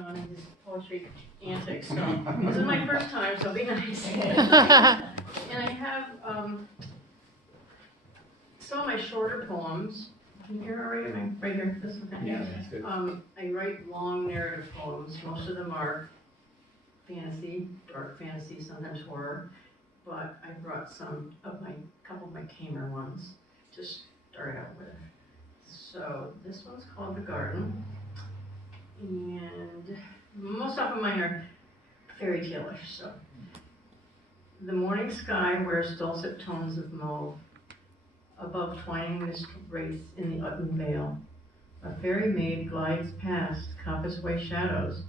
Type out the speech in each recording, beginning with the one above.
on in his poetry antics. So this is my first time, so be nice. And I have some of my shorter poems. Can you hear already? Right here, this one. Yeah, that's good. I write long narrative poems. Most of them are fantasy, dark fantasy, sometimes horror. But I brought couple of my tamer ones to start out with. So this one's called The Garden, and most of mine are fairy tale-ish. So the morning sky wears dulcet tones of mauve. Above twining mist race in the Utton vale, a fairy maid glides past coppice-way shadows.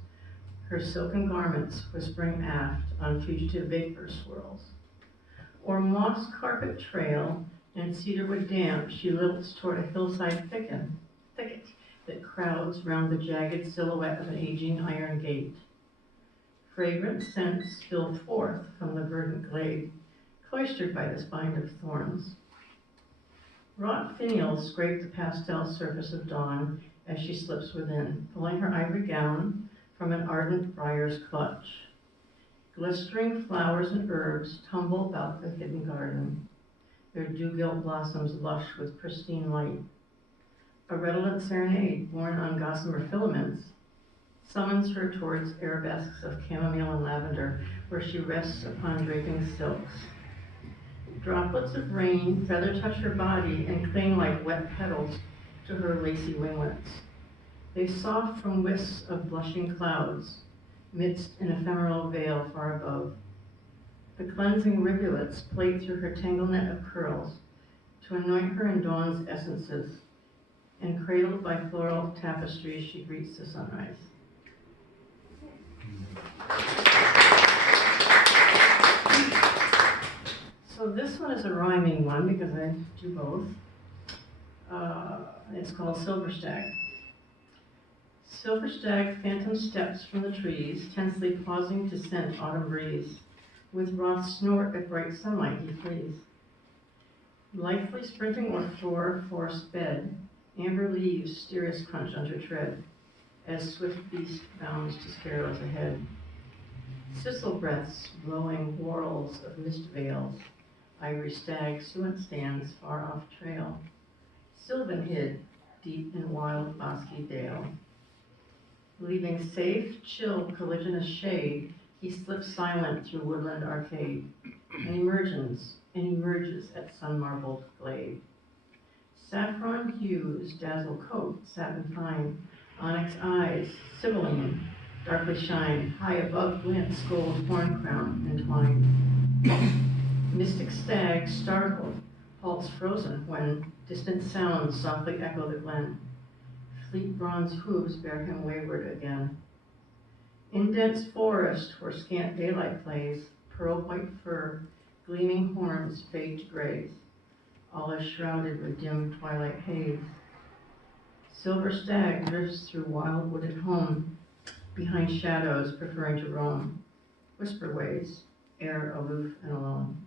Her silken garments whispering aft on fugitive vapor swirls. O'er moss carpet trail and cedarwood damp, she lilts toward a hillside thicket that crowds round the jagged silhouette of an aging iron gate. Fragrant scents spill forth from the verdant glade, cloistered by this bind of thorns. Wrought finials scrape the pastel surface of dawn as she slips within, pulling her ivory gown from an ardent briar's clutch. Glistering flowers and herbs tumble about the hidden garden, their dew-gilt blossoms lush with pristine light. A redolent serenade borne on gossamer filaments summons her towards arabesques of chamomile and lavender, where she rests upon draping silks. Droplets of rain feather touch her body and cling like wet petals to her lacy winglets. They soft from wisps of blushing clouds, midst an ephemeral veil far above. The cleansing rivulets plait through her tangled net of curls to anoint her in dawn's essences, and cradled by floral tapestries, she greets the sunrise. So this one is a rhyming one because I do both. It's called Silver Stag. Silver stag phantom steps from the trees, tensely pausing to scent autumn breeze. With wroth snort at bright sunlight he flees. Lithely sprinting o'er forest bed, amber leaves steer his crunch under tread, as swift beast bounds to sparrows ahead. Sissel breaths blowing whorls of mist veils, ivory stag suet stands far off trail, sylvan hid deep in wild bosky dale. Leaving safe, chill, colliginous shade, he slips silent through woodland arcade, and emerges at sun-marbled glade. Saffron hues dazzle coat, satin fine, onyx eyes, sibylline, darkly shine, high above glint gold horn crown entwined. Mystic stag, startled, halts frozen when distant sounds softly echo the glen. Fleet bronze hooves bear him wayward again. In dense forest where scant daylight plays, pearl-white fur, gleaming horns fade to graze, all is shrouded with dim twilight haze. Silver stag drifts through wild wooded home, behind shadows preferring to roam, whisper ways, air aloof and alone.